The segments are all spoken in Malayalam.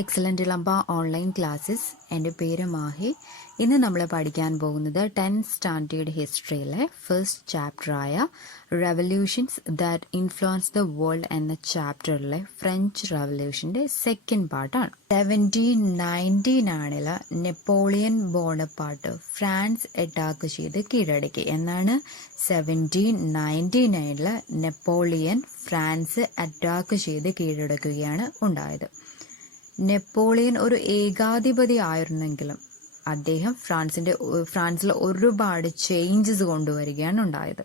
Excellent Elampa online classes. എൻ്റെ പേര് മാഹി. ഇന്ന് നമ്മൾ പഠിക്കാൻ പോകുന്നത് 10th സ്റ്റാൻഡേർഡ് ഹിസ്റ്ററിയിലെ ഫസ്റ്റ് ചാപ്റ്ററായ revolutions that influence the world എന്ന ചാപ്റ്ററിലെ ഫ്രഞ്ച് റെവല്യൂഷൻ്റെ സെക്കൻഡ് പാർട്ടാണ്. 1719 നെപ്പോളിയൻ ബോണപ്പാർട്ട് ഫ്രാൻസ് അറ്റാക്ക് ചെയ്ത് കീഴടക്കി എന്നാണ്. 1799 നെപ്പോളിയൻ ഫ്രാൻസ് അറ്റാക്ക് ചെയ്ത് കീഴടക്കുകയാണ് ഉണ്ടായത്. നെപ്പോളിയൻ ഒരു ഏകാധിപതി ആയിരുന്നെങ്കിലും അദ്ദേഹം ഫ്രാൻസിൽ ഒരുപാട് ചേഞ്ചസ് കൊണ്ടുവരികയാണ് ഉണ്ടായത്.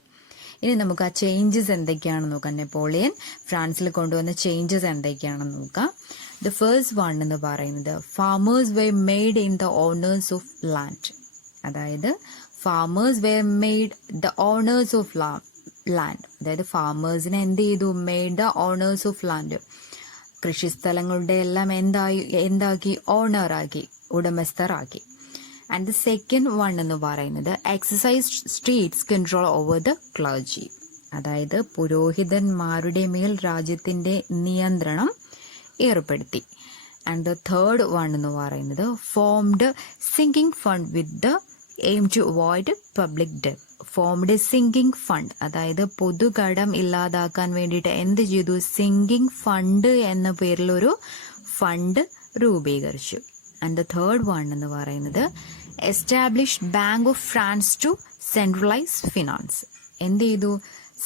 ഇനി നമുക്ക് ആ ചേഞ്ചസ് എന്തൊക്കെയാണെന്ന് നോക്കാം. നെപ്പോളിയൻ ഫ്രാൻസിൽ കൊണ്ടുവന്ന ചേഞ്ചസ് എന്തൊക്കെയാണെന്ന് നോക്കാം. ദ ഫസ്റ്റ് വൺ എന്ന് പറയുന്നത് farmers were made in the owners of land. അതായത് farmers were made the owners of land. അതായത് ഫാമേഴ്സിനെ എന്ത് ചെയ്തു? Made the owners of land. കൃഷിസ്ഥലങ്ങളുടെ എല്ലാം എന്താക്കി? ഓണറാക്കി, ഉടമസ്ഥരാക്കി. ആൻഡ് ദ സെക്കൻഡ് വൺ എന്ന് പറയുന്നത് exercise strict control over the clergy. അതായത് പുരോഹിതന്മാരുടെ മേൽ രാജ്യത്തിന്റെ നിയന്ത്രണം ഏർപ്പെടുത്തി. ആൻഡ് ദ തേർഡ് വൺ എന്ന് പറയുന്നത് formed sinking fund with the aim to avoid public debt. Formed sinking fund, അതായത് പൊതുകടം ഇല്ലാതാക്കാൻ വേണ്ടിയിട്ട് എന്ത് ചെയ്തു? സിങ്കിങ് ഫണ്ട് എന്ന പേരിൽ ഒരു ഫണ്ട് രൂപീകരിച്ചു. ആൻഡ് ദ തേർഡ് വൺ എന്ന് പറയുന്നത് establish bank of France to centralise finance. എന്ത് ചെയ്തു?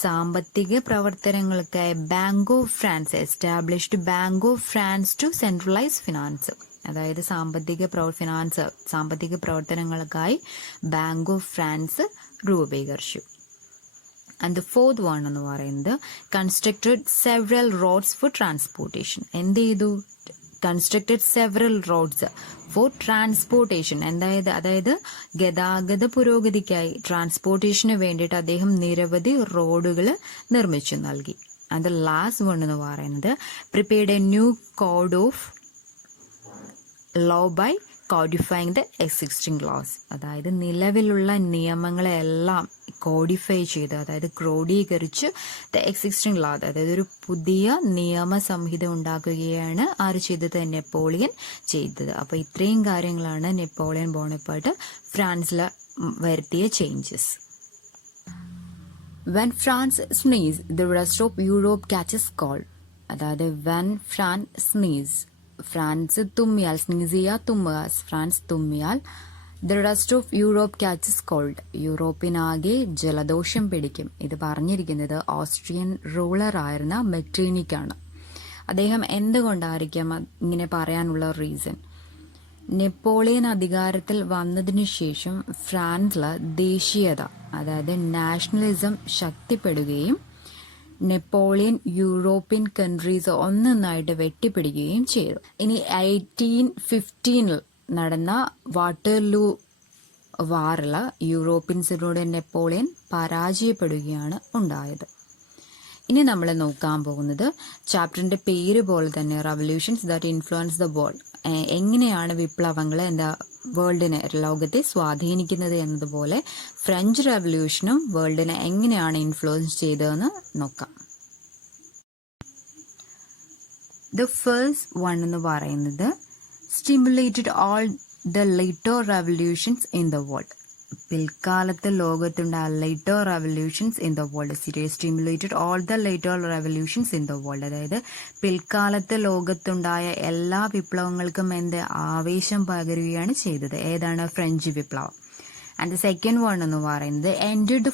സാമ്പത്തിക പ്രവർത്തനങ്ങൾക്കായി bank of France, established bank of France to centralise finance. അതായത് സാമ്പത്തിക പ്രവർത്തനങ്ങൾക്കായി ബാങ്ക് ഓഫ് ഫ്രാൻസ് രൂപീകരിച്ചു. ആൻഡ് ദ ഫോർത്ത് വൺ എന്ന് പറയുന്നത് constructed several roads for transportation. എന്ത് ചെയ്തു? Constructed several roads for transportation. അതായത് ഗതാഗത പുരോഗതിക്കായി, ട്രാൻസ്പോർട്ടേഷന് വേണ്ടിയിട്ട് അദ്ദേഹം നിരവധി റോഡുകൾ നിർമ്മിച്ചു നൽകി. ആൻഡ് ദ ലാസ്റ്റ് വൺ എന്ന് പറയുന്നത് prepared a new code of law by codifying the existing laws. അതായത് നിലവിലുള്ള നിയമങ്ങളെല്ലാം കോഡിഫൈ ചെയ്ത്, അതായത് ക്രോഡീകരിച്ച് ദ എക്സിസ്റ്റിംഗ് ലോ, അതായത് ഒരു പുതിയ നിയമസംഹിത ഉണ്ടാക്കുകയാണ് ആര് ചെയ്തത്? നെപ്പോളിയൻ ചെയ്തത്. അപ്പോൾ ഇത്രയും കാര്യങ്ങളാണ് നെപ്പോളിയൻ ബോണപ്പാർട്ട് ഫ്രാൻസിൽ വരുത്തിയ changes. When France sneeze the rest of Europe catches cold. അതായത് വെൻ ഫ്രാൻസ് സ്നീസ്, ഫ്രാൻസ് തുമ്മിയാൽ, സ്നീസ് ചെയ്യുക, തുമ്മുക, ഫ്രാൻസ് തുമ്മിയാൽ, the rest of Europe catches cold, യൂറോപ്പിനാകെ ജലദോഷം പിടിക്കും. ഇത് പറഞ്ഞിരിക്കുന്നത് ഓസ്ട്രിയൻ റൂളർ ആയിരുന്ന മെറ്റീനിക്കാണ്. അദ്ദേഹം എന്തുകൊണ്ടായിരിക്കാം ഇങ്ങനെ പറയാനുള്ള റീസൺ? നെപ്പോളിയൻ അധികാരത്തിൽ വന്നതിനു ശേഷം ഫ്രാൻസിൽ ദേശീയത, അതായത് നാഷണലിസം ശക്തിപ്പെടുകയും നെപ്പോളിയൻ യൂറോപ്യൻ കൺട്രീസ് ഒന്നൊന്നായിട്ട് വെട്ടിപ്പിടിക്കുകയും ചെയ്തു. ഇനി 1815 നടന്ന വാട്ടർലൂ വാറിൽ യൂറോപ്യൻസിനോട് നെപ്പോളിയൻ പരാജയപ്പെടുകയാണ് ഉണ്ടായത്. ഇനി നമ്മൾ നോക്കാൻ പോകുന്നത് ചാപ്റ്ററിന്റെ പേര് പോലെ തന്നെ revolutions that influence the world. എങ്ങനെയാണ് വിപ്ലവങ്ങൾ വേൾഡിനെ, ലോകത്തെ സ്വാധീനിക്കുന്നത് എന്നതുപോലെ ഫ്രഞ്ച് റവല്യൂഷനും വേൾഡിനെ എങ്ങനെയാണ് ഇൻഫ്ലുവൻസ് ചെയ്തതെന്ന് നോക്കാം. ദ ഫസ്റ്റ് വൺ എന്ന് പറയുന്നത് stimulated all the later revolutions in the world. പിൽക്കാലത്ത് ലോകത്തുണ്ടായ later revolutions in the world. Stimulated all the later revolutions in the world. അതായത് പിൽക്കാലത്ത് ലോകത്തുണ്ടായ എല്ലാ വിപ്ലവങ്ങൾക്കും ആവേശം പകരുകയാണ് ചെയ്തത്. ഏതാണ്? ഫ്രഞ്ച് വിപ്ലവം. ആൻഡ് ദ സെക്കൻഡ് വൺ എന്ന് പറയുന്നത് ended the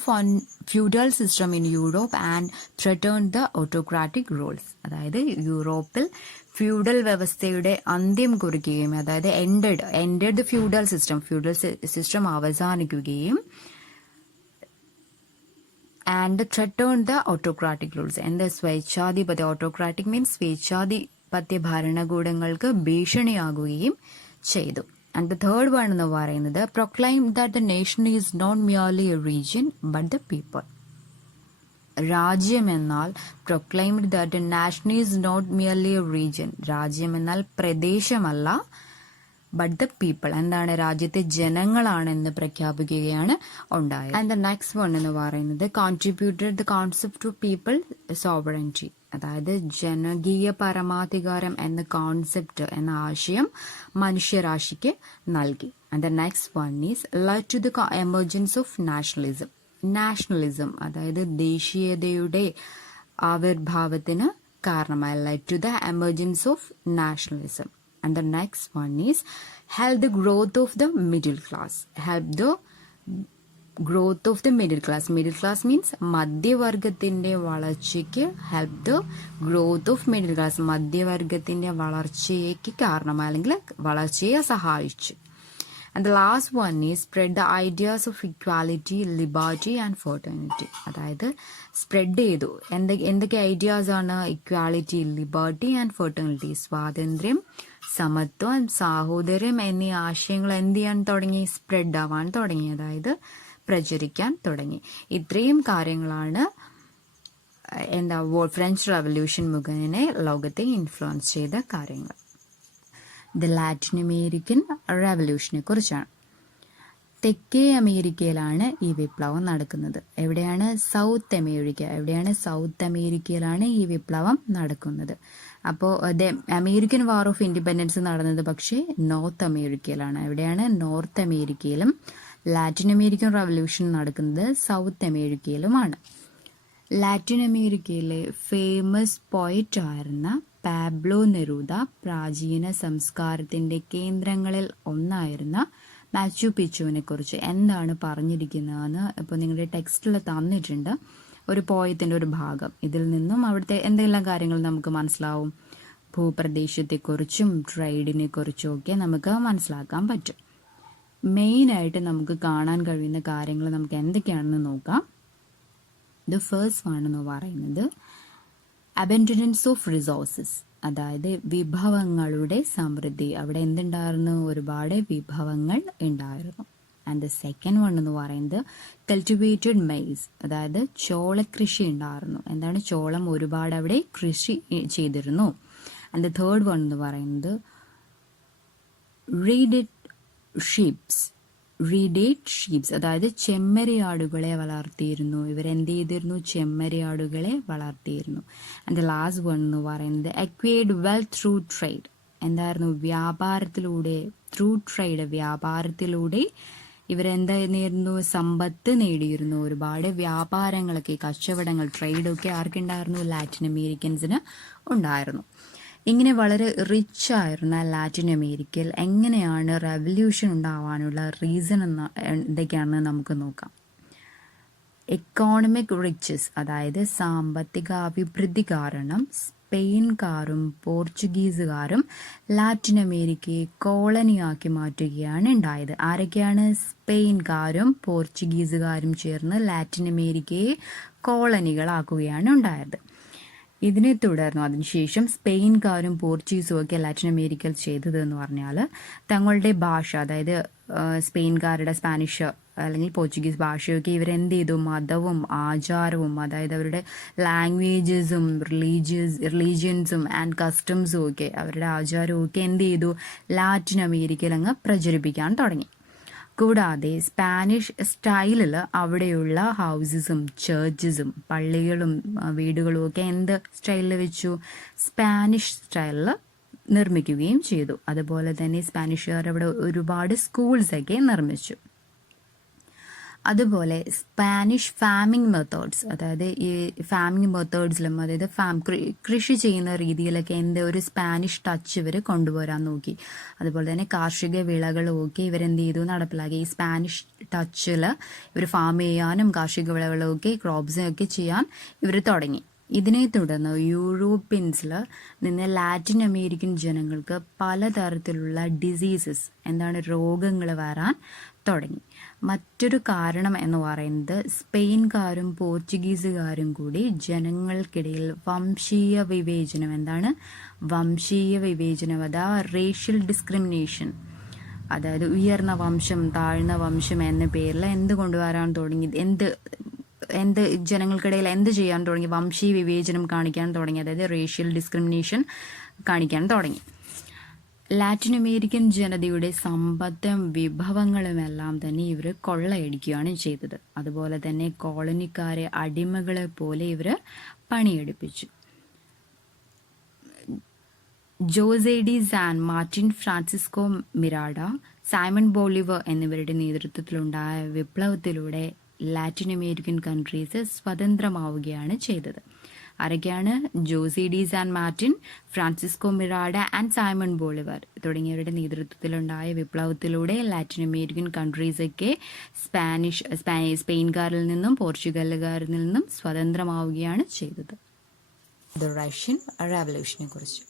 feudal system in Europe and threatened the autocratic rules. അതായത് യൂറോപ്പിൽ ഫ്യൂഡൽ വ്യവസ്ഥയുടെ അന്ത്യം കുറിക്കുകയും, അതായത് എൻഡഡ് ദ ഫ്യൂഡൽ സിസ്റ്റം അവസാനിക്കുകയും and threatened the autocratic rules. സ്വേച്ഛാധിപത്യ, ഓട്ടോക്രാറ്റിക് മീൻസ് സ്വേച്ഛാധിപത്യ ഭരണകൂടങ്ങൾക്ക് ഭീഷണിയാകുകയും ചെയ്തു. ആൻഡ് ദ തേർഡ് വൺ എന്ന് പറയുന്നത് proclaim that the nation is not merely a region but the people. രാജ്യം എന്നാൽ proclaimed that nation is not merely a region. രാജ്യം എന്നാൽ പ്രദേശമല്ല, ബട്ട് ദ പീപ്പിൾ, എന്താണ്, രാജ്യത്തെ ജനങ്ങളാണെന്ന് പ്രഖ്യാപിക്കുകയാണ് ഉണ്ടായത്. ആൻഡ് ദ നെക്സ്റ്റ് വൺ എന്ന് പറയുന്നത് contributed the concept to people sovereignty, അതായത് ജനകീയ പരമാധികാരം എന്ന കോൺസെപ്റ്റ് എന്ന ആശയം മനുഷ്യരാശിക്ക് നൽകി. And the next one is led to the emergence of nationalism, അതായത് ദേശീയതയുടെ ആവിർഭാവത്തിന് കാരണമായി. Led to the emergence of nationalism. And the next one is help the growth of the middle class. Help the growth of the middle class. Middle class means മധ്യവർഗത്തിന്റെ വളർച്ചയ്ക്ക്, help the growth of middle class, മധ്യവർഗത്തിന്റെ വളർച്ചയ്ക്ക് കാരണമായി അല്ലെങ്കിൽ വളർച്ചയെ സഹായിച്ചു. And the last one is spread the ideas of equality, liberty and fraternity. അതായത് സ്പ്രെഡ് ചെയ്തു എന്തൊക്കെ ഐഡിയാസ് ആണ്? ഇക്വാലിറ്റി, ലിബർട്ടി ആൻഡ് ഫെർട്ടർണിറ്റി, സ്വാതന്ത്ര്യം, സമത്വം, സാഹോദര്യം എന്നീ ആശയങ്ങൾ എന്ത് ചെയ്യാൻ തുടങ്ങി? സ്പ്രെഡ് ആവാൻ തുടങ്ങി, അതായത് പ്രചരിക്കാൻ തുടങ്ങി. ഇത്രയും കാര്യങ്ങളാണ് ഫ്രഞ്ച് റവല്യൂഷൻ മുഖേന ലോകത്തെ ഇൻഫ്ലുവൻസ് ചെയ്ത കാര്യങ്ങൾ. ദ ലാറ്റിൻ അമേരിക്കൻ റവല്യൂഷനെ കുറിച്ചാണ്. തെക്കേ അമേരിക്കയിലാണ് ഈ വിപ്ലവം നടക്കുന്നത്. എവിടെയാണ്? South America. എവിടെയാണ്? സൗത്ത് അമേരിക്കയിലാണ് ഈ വിപ്ലവം നടക്കുന്നത്. അപ്പോൾ അമേരിക്കൻ വാർ ഓഫ് ഇൻഡിപെൻഡൻസ് നടന്നത് പക്ഷേ നോർത്ത് അമേരിക്കയിലാണ്. എവിടെയാണ്? നോർത്ത് അമേരിക്കയിലും. ലാറ്റിൻ അമേരിക്കൻ റവല്യൂഷൻ നടക്കുന്നത് സൗത്ത് അമേരിക്കയിലുമാണ്. ലാറ്റിൻ അമേരിക്കയിലെ ഫേമസ് പോയിറ്റ് ആയിരുന്ന പാബ്ലോ നെരൂദ പ്രാചീന സംസ്കാരത്തിന്റെ കേന്ദ്രങ്ങളിൽ ഒന്നായിരുന്ന മാച്ചു പിച്ചുവിനെ കുറിച്ച് എന്താണ് പറഞ്ഞിരിക്കുന്നതെന്ന് ഇപ്പോൾ നിങ്ങളുടെ ടെക്സ്റ്റിൽ തന്നിട്ടുണ്ട്. ഒരു പോയത്തിന്റെ ഒരു ഭാഗം. ഇതിൽ നിന്നും അവിടുത്തെ എന്തെല്ലാം കാര്യങ്ങൾ നമുക്ക് മനസ്സിലാവും? ഭൂപ്രദേശത്തെക്കുറിച്ചും ട്രേഡിനെ കുറിച്ചും ഒക്കെ നമുക്ക് മനസ്സിലാക്കാൻ പറ്റും. മെയിനായിട്ട് നമുക്ക് കാണാൻ കഴിയുന്ന കാര്യങ്ങൾ നമുക്ക് എന്തൊക്കെയാണെന്ന് നോക്കാം. ദ ഫസ്റ്റ് വൺ എന്ന് പറയുന്നത് അബൻഡനൻസ് ഓഫ് റിസോഴ്സസ്, അതായത് വിഭവങ്ങളുടെ സമൃദ്ധി. അവിടെ എന്തുണ്ടായിരുന്നു? ഒരുപാട് വിഭവങ്ങൾ ഉണ്ടായിരുന്നു. ആൻഡ് ദ സെക്കൻഡ് വൺ എന്ന് പറയുന്നത് കൾട്ടിവേറ്റഡ് മെയ്സ്, അതായത് ചോളകൃഷി ഉണ്ടായിരുന്നു. എന്താണ്? ചോളം ഒരുപാട് അവിടെ കൃഷി ചെയ്തിരുന്നു. ആൻഡ് ദ തേർഡ് വൺ എന്ന് പറയുന്നത് റീഡേറ്റ് ഷീപ്സ്, അതായത് ചെമ്മരിയാടുകളെ വളർത്തിയിരുന്നു. ഇവരെന്ത് ചെയ്തിരുന്നു? ചെമ്മരിയാടുകളെ വളർത്തിയിരുന്നു. ആൻഡ് ദ ലാസ്റ്റ് വൺ എന്ന് പറയുന്നത് അക്വയർഡ് വെൽത്ത് ത്രൂ ട്രേഡ്. എന്തായിരുന്നു? വ്യാപാരത്തിലൂടെ, ത്രൂ ട്രേഡ്, വ്യാപാരത്തിലൂടെ ഇവരെന്തായിരുന്നു? സമ്പത്ത് നേടിയിരുന്നു. ഒരുപാട് വ്യാപാരങ്ങളൊക്കെ, കച്ചവടങ്ങൾ, ട്രേഡൊക്കെ ആർക്കുണ്ടായിരുന്നു? ലാറ്റിൻ അമേരിക്കൻസിന് ഉണ്ടായിരുന്നു. ഇങ്ങനെ വളരെ റിച്ച് ആയിരുന്ന ലാറ്റിൻ അമേരിക്കയിൽ എങ്ങനെയാണ് റെവല്യൂഷൻ ഉണ്ടാവാനുള്ള റീസൺ എന്തൊക്കെയാണെന്ന് നമുക്ക് നോക്കാം. എക്കോണമിക് റിച്ചസ്, അതായത് സാമ്പത്തിക അഭിവൃദ്ധി കാരണം സ്പെയിൻകാരും പോർച്ചുഗീസുകാരും ലാറ്റിൻ അമേരിക്കയെ കോളനിയാക്കി മാറ്റുകയാണ് ഉണ്ടായത്. ആരൊക്കെയാണ്? സ്പെയിൻകാരും പോർച്ചുഗീസുകാരും ചേർന്ന് ലാറ്റിൻ അമേരിക്കയെ കോളനികളാക്കുകയാണ് ഉണ്ടായത്. ഇതിനെ തുടർന്നു അതിനുശേഷം സ്പെയിൻകാരും പോർച്ചുഗീസും ഒക്കെ ലാറ്റിൻ അമേരിക്കയിൽ ചെയ്തത് എന്ന് പറഞ്ഞാൽ തങ്ങളുടെ ഭാഷ, അതായത് സ്പെയിൻകാരുടെ സ്പാനിഷ് അല്ലെങ്കിൽ പോർച്ചുഗീസ് ഭാഷയൊക്കെ ഇവരെന്ത് ചെയ്തു? മതവും ആചാരവും, അതായത് അവരുടെ ലാംഗ്വേജസും റിലീജിയൻസും ആൻഡ് കസ്റ്റംസും ഒക്കെ, അവരുടെ ആചാരവും ഒക്കെ എന്ത് ചെയ്തു? ലാറ്റിൻ അമേരിക്കയിൽ അങ്ങ് പ്രചരിപ്പിക്കാൻ തുടങ്ങി. കൂടാതെ സ്പാനിഷ് സ്റ്റൈലിൽ അവിടെയുള്ള ഹൗസസും ചർച്ചസും പള്ളികളും വീടുകളും ഒക്കെ എന്ത് സ്റ്റൈലിൽ വെച്ചു? സ്പാനിഷ് സ്റ്റൈലിൽ നിർമ്മിക്കുകയും ചെയ്തു. അതുപോലെ തന്നെ സ്പാനിഷുകാർ അവിടെ ഒരുപാട് സ്കൂൾസൊക്കെ നിർമ്മിച്ചു. അതുപോലെ സ്പാനിഷ് ഫാമിംഗ് മെത്തേഡ്സ്, അതായത് ഈ ഫാമിംഗ് മെത്തേഡ്സിലും, അതായത് കൃഷി ചെയ്യുന്ന രീതിയിലൊക്കെ ഒരു സ്പാനിഷ് ടച്ച് ഇവർ കൊണ്ടുവരാൻ നോക്കി. അതുപോലെ തന്നെ കാർഷിക വിളകളും ഒക്കെ ഇവരെന്ത് ചെയ്തു? നടപ്പിലാക്കി. ഈ സ്പാനിഷ് ടച്ചിൽ ഇവർ ഫാം ചെയ്യാനും കാർഷിക വിളകളും ഒക്കെ ക്രോപ്സും ഒക്കെ ചെയ്യാൻ ഇവർ തുടങ്ങി. ഇതിനെ തുടർന്ന് യൂറോപ്യൻസിൽ നിന്ന് ലാറ്റിൻ അമേരിക്കൻ ജനങ്ങൾക്ക് പലതരത്തിലുള്ള ഡിസീസസ്, രോഗങ്ങൾ വരാൻ തുടങ്ങി. മറ്റൊരു കാരണം എന്ന് പറയുന്നത് സ്പെയിൻകാരും പോർച്ചുഗീസുകാരും കൂടി ജനങ്ങൾക്കിടയിൽ വംശീയ വിവേചനം, വംശീയ വിവേചനം, റേഷ്യൽ ഡിസ്ക്രിമിനേഷൻ, അതായത് ഉയർന്ന വംശം താഴ്ന്ന വംശം എന്ന പേരിൽ എന്ത് കൊണ്ടുവരാൻ തുടങ്ങി? എന്ത് ജനങ്ങൾക്കിടയിൽ എന്ത് ചെയ്യാൻ തുടങ്ങി? വംശീയ വിവേചനം കാണിക്കാൻ തുടങ്ങി, അതായത് റേഷ്യൽ ഡിസ്ക്രിമിനേഷൻ കാണിക്കാൻ തുടങ്ങി. ലാറ്റിൻ അമേരിക്കൻ ജനതയുടെ സമ്പത്തും വിഭവങ്ങളുമെല്ലാം തന്നെ ഇവർ കൊള്ളയടിക്കുകയാണ് ചെയ്തത്. അതുപോലെ തന്നെ കോളനിക്കാരെ അടിമകളെ പോലെ ഇവർ പണിയെടുപ്പിച്ചു. Jose de San Martin, Francisco Miranda, Simon Bolivar എന്നിവരുടെ നേതൃത്വത്തിലുണ്ടായ വിപ്ലവത്തിലൂടെ ലാറ്റിൻ അമേരിക്കൻ കൺട്രീസ് സ്വതന്ത്രമാവുകയാണ് ചെയ്തത്. ആരൊക്കെയാണ്? Jose de San Martin, Francisco Miranda and Simon Bolivar തുടങ്ങിയവരുടെ നേതൃത്വത്തിലുണ്ടായ വിപ്ലവത്തിലൂടെ ലാറ്റിൻ അമേരിക്കൻ കൺട്രീസൊക്കെ സ്പെയിൻകാരിൽ നിന്നും പോർച്ചുഗലുകാരിൽ നിന്നും സ്വതന്ത്രമാവുകയാണ് ചെയ്തത്. റഷ്യൻ റവല്യൂഷനെ കുറിച്ച്.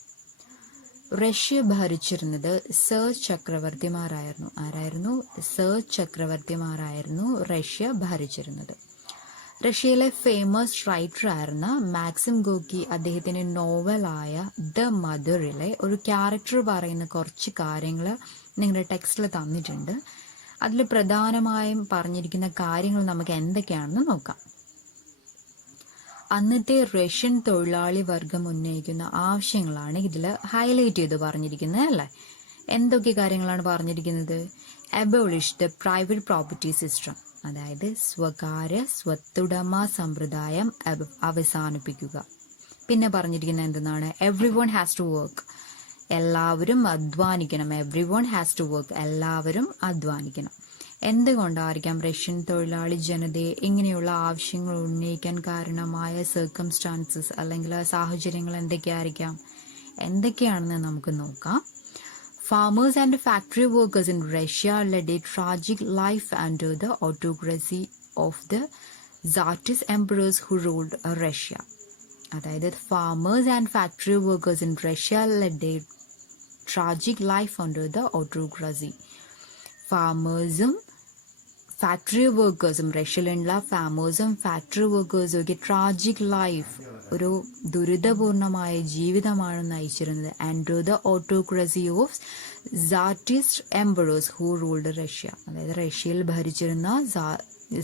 റഷ്യ ഭരിച്ചിരുന്നത് സർ ചക്രവർത്തിമാരായിരുന്നു. ആരായിരുന്നു? സർ ചക്രവർത്തിമാരായിരുന്നു റഷ്യ ഭരിച്ചിരുന്നത്. റഷ്യയിലെ ഫേമസ് റൈറ്റർ ആയിരുന്ന മാക്സിം ഗോർക്കി അദ്ദേഹത്തിന്റെ നോവലായ ദ മദറിലെ ഒരു ക്യാരക്ടർ പറയുന്ന കുറച്ച് കാര്യങ്ങൾ നിങ്ങളുടെ ടെക്സ്റ്റിൽ തന്നിട്ടുണ്ട്. അതിൽ പ്രധാനമായും പറഞ്ഞിരിക്കുന്ന കാര്യങ്ങൾ നമുക്ക് എന്തൊക്കെയാണെന്ന് നോക്കാം. അന്നത്തെ റഷ്യൻ തൊഴിലാളി വർഗം ഉന്നയിക്കുന്ന ആവശ്യങ്ങളാണ് ഇതിൽ ഹൈലൈറ്റ് ചെയ്ത് പറഞ്ഞിരിക്കുന്നത് അല്ലേ? എന്തൊക്കെ കാര്യങ്ങളാണ് പറഞ്ഞിരിക്കുന്നത്? Abolish the private property system, അതായത് സ്വകാര്യ സ്വത്തുടമ സമ്പ്രദായം അവസാനിപ്പിക്കുക. പിന്നെ പറഞ്ഞിരിക്കുന്നത് എന്തെന്നാണ്? Everyone has to work, എല്ലാവരും അധ്വാനിക്കണം. Everyone has to work, എല്ലാവരും അധ്വാനിക്കണം. എന്തുകൊണ്ടായിരിക്കാം റഷ്യൻ തൊഴിലാളി ജനതയെ ഇങ്ങനെയുള്ള ആവശ്യങ്ങൾ ഉന്നയിക്കാൻ കാരണമായ സർക്കംസ്റ്റാൻസസ് അല്ലെങ്കിൽ സാഹചര്യങ്ങൾ എന്തൊക്കെയാണെന്ന് നമുക്ക് നോക്കാം. Farmers and factory workers in Russia led a tragic life under the autocracy of the Tsarist emperors who ruled Russia. അതായത് farmers and factory workers in Russia led a tragic life under the autocracy. ഫാമേഴ്സും ഫാക്ടറി വർക്കേഴ്സും, റഷ്യയിലുള്ള ഫാമേഴ്സും ഫാക്ടറി വർക്കേഴ്സും ഒക്കെ ട്രാജിക് ലൈഫ്, ഒരു ദുരിതപൂർണമായ ജീവിതമാണ് നയിച്ചിരുന്നത് under the autocracy of Tsarist emperors who ruled Russia. അതായത് റഷ്യയിൽ ഭരിച്ചിരുന്ന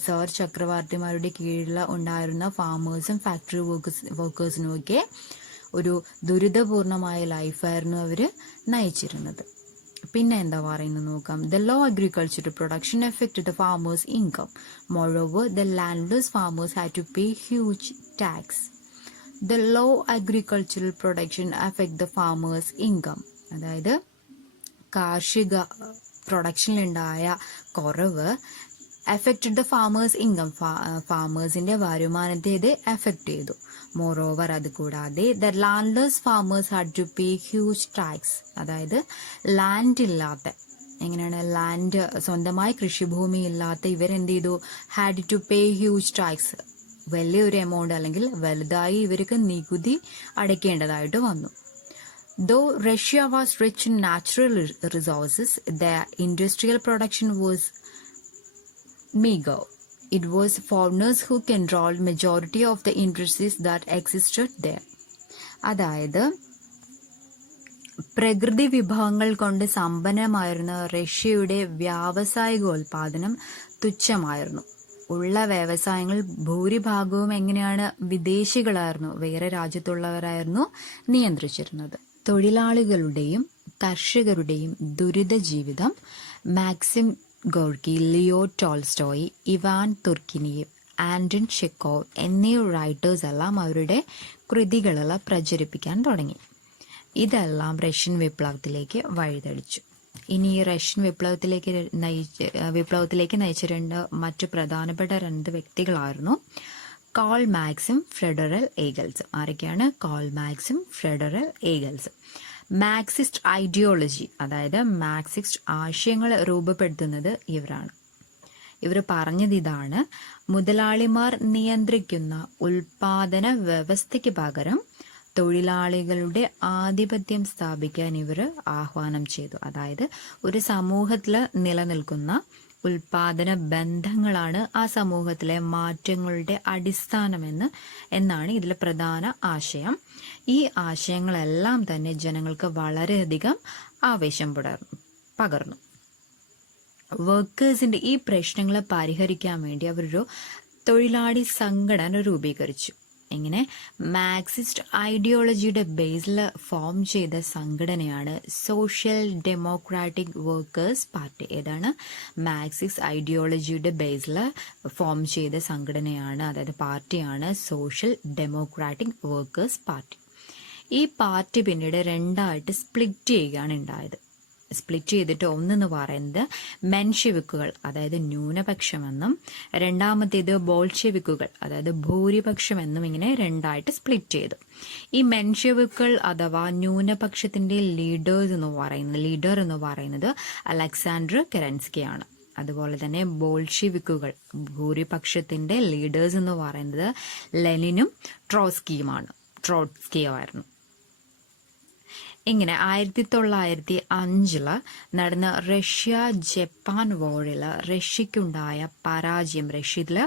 സർ ചക്രവർത്തിമാരുടെ കീഴിൽ ഉണ്ടായിരുന്ന ഫാമേഴ്സും ഫാക്ടറി വർക്കേഴ്സിനും ഒക്കെ ഒരു ദുരിതപൂർണമായ ലൈഫായിരുന്നു അവർ നയിച്ചിരുന്നത്. പിന്നെ എന്താ പറയുന്നത് നോക്കാം. The low agricultural production affected the farmers' income. Moreover, the landless farmers had to pay huge tax. The low agricultural production affect the farmers' income. അതായത് കാർഷിക പ്രൊഡക്ഷനിലുണ്ടായ കുറവ് affected the farmers' income. ഫാമേഴ്സിന്റെ വരുമാനത്തെ ഇത് എഫക്ട് ചെയ്തു. മോറോവർ അത് കൂടാതെ the landless farmers had to pay huge tax. അതായത് ലാൻഡ് ഇല്ലാത്ത, എങ്ങനെയാണ് ലാൻഡ് സ്വന്തമായി കൃഷിഭൂമി ഇല്ലാത്ത ഇവരെന്ത് ചെയ്തു? Had to pay huge tax. വലിയൊരു എമൗണ്ട് അല്ലെങ്കിൽ വലുതായി ഇവർക്ക് നികുതി അടയ്ക്കേണ്ടതായിട്ട് വന്നു. Though Russia was rich in natural resources, the industrial production was meager. It was foreigners who controlled majority of the industries that existed there. അതായത് പ്രകൃതി വിഭവങ്ങൾ കൊണ്ട് സമ്പന്നമായിരുന്ന റഷ്യയുടെ വ്യാവസായികോൽപാദനം തുച്ഛമായിരുന്നു. ഉള്ള വ്യവസായങ്ങൾ ഭൂരിഭാഗവും എങ്ങനെയാണ്? വിദേശികളായിരുന്നു, വേറെ രാജ്യത്തുള്ളവരായിരുന്നു നിയന്ത്രിച്ചിരുന്നത്. തൊഴിലാളികളുടെയും കർഷകരുടെയും ദുരിത ജീവിതം Maxim Gorky, Leo Tolstoy, Ivan Turgenev, Anton Chekhov എന്നീ റൈറ്റേഴ്സ് എല്ലാം അവരുടെ കൃതികളെല്ലാം പ്രചരിപ്പിക്കാൻ തുടങ്ങി. ഇതെല്ലാം റഷ്യൻ വിപ്ലവത്തിലേക്ക് വഴിതെളിച്ചു. ഇനി ഈ റഷ്യൻ വിപ്ലവത്തിലേക്ക് നയിച്ച മറ്റു പ്രധാനപ്പെട്ട 2 വ്യക്തികളായിരുന്നു കാൾ മാക്സും ഫ്രെഡറൽ ഏഗൽസും. ആരൊക്കെയാണ്? കാൾ മാക്സും ഫ്രെഡറൽ ഏഗൽസും. മാർക്സിസ്റ്റ് ഐഡിയോളജി, അതായത് മാർക്സിസ്റ്റ് ആശയങ്ങൾ രൂപപ്പെടുത്തുന്നത് ഇവരാണ്. ഇവർ പറഞ്ഞത് ഇതാണ്: മുതലാളിമാർ നിയന്ത്രിക്കുന്ന ഉൽപാദന വ്യവസ്ഥയ്ക്ക് പകരം തൊഴിലാളികളുടെ ആധിപത്യം സ്ഥാപിക്കാൻ ഇവർ ആഹ്വാനം ചെയ്തു. അതായത് ഒരു സമൂഹത്തിൽ നിലനിൽക്കുന്ന ഉൽപാദന ബന്ധങ്ങളാണ് ആ സമൂഹത്തിലെ മാറ്റങ്ങളുടെ എന്നാണ് ഇതിലെ പ്രധാന ആശയം. ഈ ആശയങ്ങളെല്ലാം തന്നെ ജനങ്ങൾക്ക് വളരെയധികം ആവേശം പകർന്നു. വർക്കേഴ്സിന്റെ ഈ പ്രശ്നങ്ങളെ പരിഹരിക്കാൻ വേണ്ടി അവരൊരു തൊഴിലാളി സംഘടന രൂപീകരിച്ചു. ഇങ്ങനെ മാർക്സിസ്റ്റ് ഐഡിയോളജിയുടെ ബേസിൽ ഫോം ചെയ്ത സംഘടനയാണ് സോഷ്യൽ ഡെമോക്രാറ്റിക് വർക്കേഴ്സ് പാർട്ടി. ഏതാണ്? മാർക്സിസ്റ്റ് ഐഡിയോളജിയുടെ ബേസിൽ ഫോം ചെയ്ത സംഘടനയാണ്, അതായത് പാർട്ടിയാണ് സോഷ്യൽ ഡെമോക്രാറ്റിക് വർക്കേഴ്സ് പാർട്ടി. ഈ പാർട്ടി പിന്നീട് രണ്ടായിട്ട് സ്പ്ലിറ്റ് ചെയ്യുകയാണ് ഉണ്ടായത്. സ്പ്ലിറ്റ് ചെയ്തിട്ട് ഒന്നെന്ന് പറയുന്നത് മെൻഷെവിക്കുകൾ, അതായത് ന്യൂനപക്ഷമെന്നും, രണ്ടാമത്തേത് ബോൾഷെവിക്കുകൾ, അതായത് ഭൂരിപക്ഷമെന്നും, ഇങ്ങനെ രണ്ടായിട്ട് സ്പ്ലിറ്റ് ചെയ്തു. ഈ മെൻഷെവിക്കുകൾ അഥവാ ന്യൂനപക്ഷത്തിന്റെ ലീഡർ എന്ന് പറയുന്നത് അലക്സാണ്ടർ കെരൻസ്കിയാണ്. അതുപോലെ തന്നെ ബോൾഷെവിക്കുകൾ, ഭൂരിപക്ഷത്തിന്റെ ലീഡേഴ്സ് എന്ന് പറയുന്നത് ലെനിനും ട്രോട്സ്കിയുമായിരുന്നു. ഇങ്ങനെ 1905 നടന്ന റഷ്യ ജപ്പാൻ വാറിൽ റഷ്യക്കുണ്ടായ പരാജയം, റഷ്യയിൽ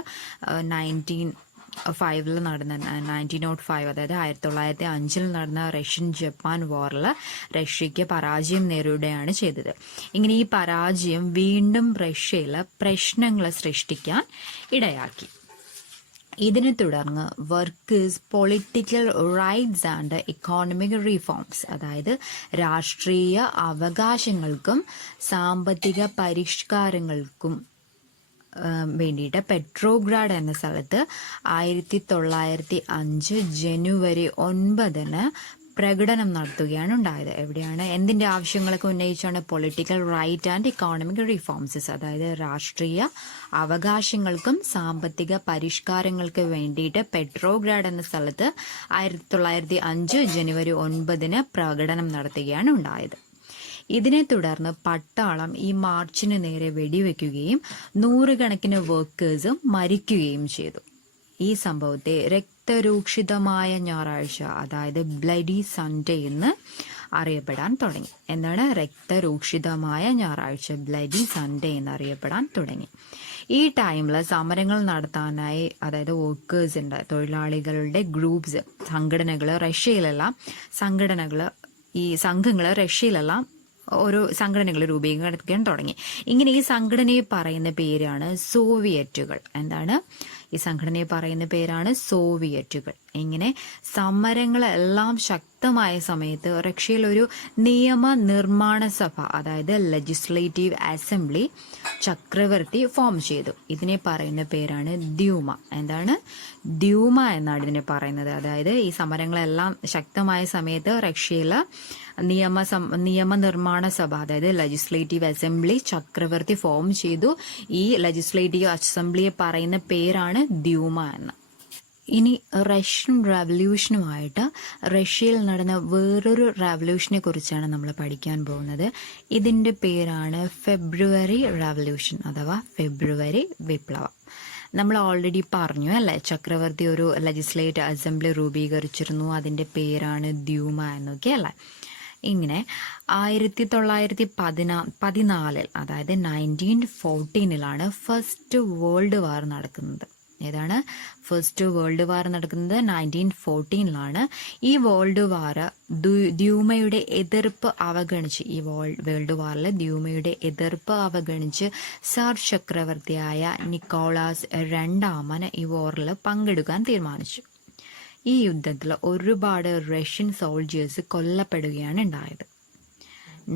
1905 നടന്ന 1905, അതായത് 1905 നടന്ന റഷ്യൻ ജപ്പാൻ വാറിൽ റഷ്യക്ക് പരാജയം നേരിടുകയാണ് ചെയ്തത്. ഇങ്ങനെ ഈ പരാജയം വീണ്ടും റഷ്യയിൽ പ്രശ്നങ്ങൾ സൃഷ്ടിക്കാൻ ഇടയാക്കി. ഇതിനെ തുടർന്ന് workers political rights and economic reforms, അതായത് രാഷ്ട്രീയ അവകാശങ്ങൾക്കും സാമ്പത്തിക പരിഷ്കാരങ്ങൾക്കും വേണ്ടിയിട്ട് പെട്രോഗ്രാഡ് എന്ന സ്ഥലത്ത് 1905 ജനുവരി 9 പ്രകടനം നടത്തുകയാണ് ഉണ്ടായത്. എവിടെയാണ്? എന്തിന്റെ ആവശ്യങ്ങളൊക്കെ ഉന്നയിച്ചാണ്? പൊളിറ്റിക്കൽ റൈറ്റ് ആൻഡ് ഇക്കോണമിക് റിഫോംസസ്, അതായത് രാഷ്ട്രീയ അവകാശങ്ങൾക്കും സാമ്പത്തിക പരിഷ്കാരങ്ങൾക്ക് വേണ്ടിയിട്ട് പെട്രോഗ്രാഡ് എന്ന സ്ഥലത്ത് 1905 ജനുവരി 9 പ്രകടനം നടത്തുകയാണ് ഉണ്ടായത്. ഇതിനെ തുടർന്ന് പട്ടാളം ഈ മാർച്ചിന് നേരെ വെടിവെക്കുകയും 100 കണക്കിന് വർക്കേഴ്സ് മരിക്കുകയും ചെയ്തു. ഈ സംഭവത്തെ രക്തരൂക്ഷിതമായ ഞായറാഴ്ച, അതായത് ബ്ലഡി സൺഡേ എന്ന് അറിയപ്പെടാൻ തുടങ്ങി. എന്താണ്? രക്തരൂക്ഷിതമായ ഞായറാഴ്ച, ബ്ലഡി സൺഡേ എന്ന് അറിയപ്പെടാൻ തുടങ്ങി. ഈ ടൈമിൽ സമരങ്ങൾ നടത്താനായി, അതായത് വർക്കേഴ്സിന്റെ, തൊഴിലാളികളുടെ ഗ്രൂപ്പ്സ്, സംഘടനകൾ റഷ്യയിലെല്ലാം ഓരോ സംഘടനകൾ രൂപീകരിക്കാൻ തുടങ്ങി. ഇങ്ങനെ ഈ സംഘടനയെ പറയുന്ന പേരാണ് സോവിയറ്റുകൾ. എന്താണ്? ഈ സംഘടനയെ പറയുന്ന പേരാണ് സോവിയറ്റുകൾ. ഇങ്ങനെ സമരങ്ങളെല്ലാം ശക്തമായ സമയത്ത് റഷ്യയിൽ ഒരു നിയമനിർമ്മാണ സഭ, അതായത് ലെജിസ്ലേറ്റീവ് അസംബ്ലി ചക്രവർത്തി ഫോം ചെയ്തു. ഇതിനെ പറയുന്ന പേരാണ് ദ്യൂമ. എന്താണ്? ദ്യൂമ എന്നാണ് ഇതിനെ പറയുന്നത്. അതായത് ഈ സമരങ്ങളെല്ലാം ശക്തമായ സമയത്ത് റഷ്യയിൽ നിയമനിർമ്മാണ സഭ, അതായത് ലെജിസ്ലേറ്റീവ് അസംബ്ലി ചക്രവർത്തി ഫോം ചെയ്തു. ഈ ലെജിസ്ലേറ്റീവ് അസംബ്ലിയെ പറയുന്ന പേരാണ് ദ്യൂമ എന്ന്. ഇനി റഷ്യൻ റവല്യൂഷനുമായിട്ട് റഷ്യയിൽ നടന്ന വേറൊരു റവല്യൂഷനെ കുറിച്ചാണ് നമ്മൾ പഠിക്കാൻ പോകുന്നത്. ഇതിന്റെ പേരാണ് ഫെബ്രുവരി റവല്യൂഷൻ അഥവാ ഫെബ്രുവരി വിപ്ലവം. നമ്മൾ ഓൾറെഡി പറഞ്ഞു അല്ലെ, ചക്രവർത്തി ഒരു ലെജിസ്ലേറ്റീവ് അസംബ്ലി രൂപീകരിച്ചിരുന്നു, അതിന്റെ പേരാണ് ദ്യൂമ എന്നൊക്കെ അല്ലെ. ഇങ്ങനെ 1914 അതായത് 1914 ഫസ്റ്റ് വേൾഡ് വാർ നടക്കുന്നത്. ഏതാണ്? ഫസ്റ്റ് വേൾഡ് വാർ നടക്കുന്നത് 1914. ഈ വേൾഡ് വാർ ദ്യൂമയുടെ എതിർപ്പ് അവഗണിച്ച്, ഈ വേൾഡ് വാറിൽ ദ്യൂമയുടെ എതിർപ്പ് അവഗണിച്ച് സാർ ചക്രവർത്തിയായ നിക്കോളാസ് II ഈ വാറിൽ പങ്കെടുക്കാൻ തീരുമാനിച്ചു. ഈ യുദ്ധത്തിൽ ഒരുപാട് റഷ്യൻ സോൾജേഴ്സ് കൊല്ലപ്പെടുകയാണ് ഉണ്ടായത്.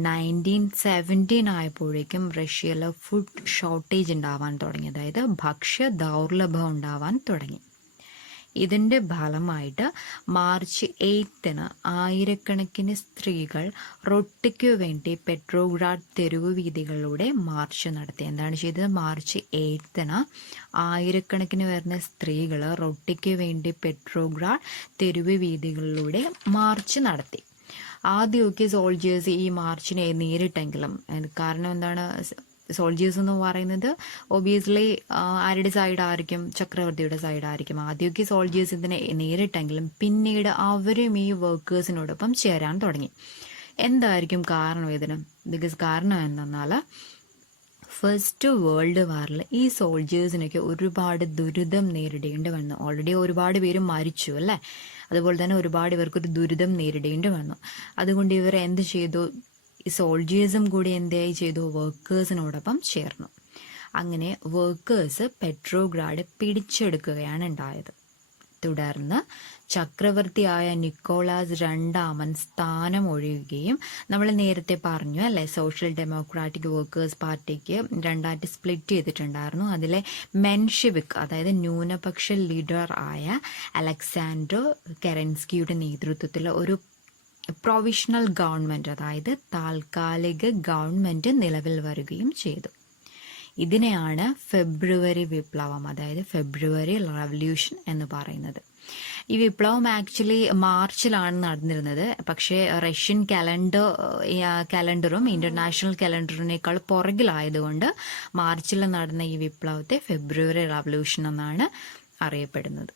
1917 ആയപ്പോഴേക്കും റഷ്യയിൽ ഫുഡ് ഷോർട്ടേജ് ഉണ്ടാവാൻ തുടങ്ങി, അതായത് ഭക്ഷ്യ ദൗർലഭ്യം ഉണ്ടാവാൻ തുടങ്ങി. ഇതിന്റെ ഫലമായിട്ട് മാർച്ച് 8 ആയിരക്കണക്കിന് സ്ത്രീകൾ റൊട്ടിക്കു വേണ്ടി പെട്രോഗ്രാഡ് തെരുവ് വീതികളിലൂടെ മാർച്ച് നടത്തി. എന്താണ് ചെയ്തത്? മാർച്ച് 8 ആയിരക്കണക്കിന് വരുന്ന സ്ത്രീകൾ റൊട്ടിക്കു വേണ്ടി പെട്രോഗ്രാഡ് തെരുവ് വീതികളിലൂടെ മാർച്ച് നടത്തി. ആദ്യമൊക്കെ സോൾജേഴ്സ് ഈ മാർച്ചിനെ നേരിട്ടെങ്കിലും, കാരണം എന്താണ്? സോൾജേഴ്സ് എന്ന് പറയുന്നത് ഒബിയസ്ലി ആരുടെ സൈഡായിരിക്കും? ചക്രവർത്തിയുടെ സൈഡായിരിക്കും. ആദ്യമൊക്കെ സോൾജേഴ്സ് ഇതിനെ നേരിട്ടെങ്കിലും പിന്നീട് അവരും ഈ വർക്കേഴ്സിനോടൊപ്പം ചേരാൻ തുടങ്ങി. എന്തായിരിക്കും കാരണം ഇതിന്? ബിക്കോസ് കാരണം എന്തെന്നാൽ ഫസ്റ്റ് വേൾഡ് വാറിൽ ഈ സോൾജേഴ്സിനൊക്കെ ഒരുപാട് ദുരിതം നേരിടേണ്ടി വന്നു. ഓൾറെഡി ഒരുപാട് പേര് മരിച്ചു അല്ലേ, അതുപോലെ തന്നെ ഒരുപാട് പേർക്കൊരു ദുരിതം നേരിടേണ്ടി വന്നു. അതുകൊണ്ട് ഇവർ എന്ത് ചെയ്തു? ഈ സോൾജേഴ്സും കൂടി എന്തായി ചെയ്തു? വർക്കേഴ്സിനോടൊപ്പം ചേർന്നു. അങ്ങനെ വർക്കേഴ്സ് പെട്രോഗ്രാഡ് പിടിച്ചെടുക്കുകയാണ് ഉണ്ടായത്. തുടർന്ന് ചക്രവർത്തിയായ നിക്കോളാസ് രണ്ടാമൻ സ്ഥാനം ഒഴിയുകയും, നമ്മൾ നേരത്തെ പറഞ്ഞു അല്ലെ, സോഷ്യൽ ഡെമോക്രാറ്റിക് വർക്കേഴ്സ് പാർട്ടിക്ക് രണ്ടായിട്ട് സ്പ്ലിറ്റ് ചെയ്തിട്ടുണ്ടായിരുന്നു. അതിലെ മെൻഷെവിക്, അതായത് ന്യൂനപക്ഷ ലീഡർ ആയ അലക്സാണ്ടർ കെറൻസ്കിയുടെ നേതൃത്വത്തിൽ ഒരു പ്രൊവിഷണൽ ഗവൺമെന്റ്, അതായത് താൽക്കാലിക ഗവൺമെന്റ് നിലവിൽ വരികയും ചെയ്തു. ഇതിനെയാണ് ഫെബ്രുവരി വിപ്ലവം, അതായത് ഫെബ്രുവരി റവല്യൂഷൻ എന്ന് പറയുന്നത്. ഈ വിപ്ലവം ആക്ച്വലി മാർച്ചിലാണ് നടന്നിരുന്നത്. പക്ഷേ റഷ്യൻ കലണ്ടറും ഇന്റർനാഷണൽ കലണ്ടറിനേക്കാൾ പുറകിലായതുകൊണ്ട് മാർച്ചിൽ നടന്ന ഈ വിപ്ലവത്തെ ഫെബ്രുവരി റവല്യൂഷൻ എന്നാണ് അറിയപ്പെടുന്നത്.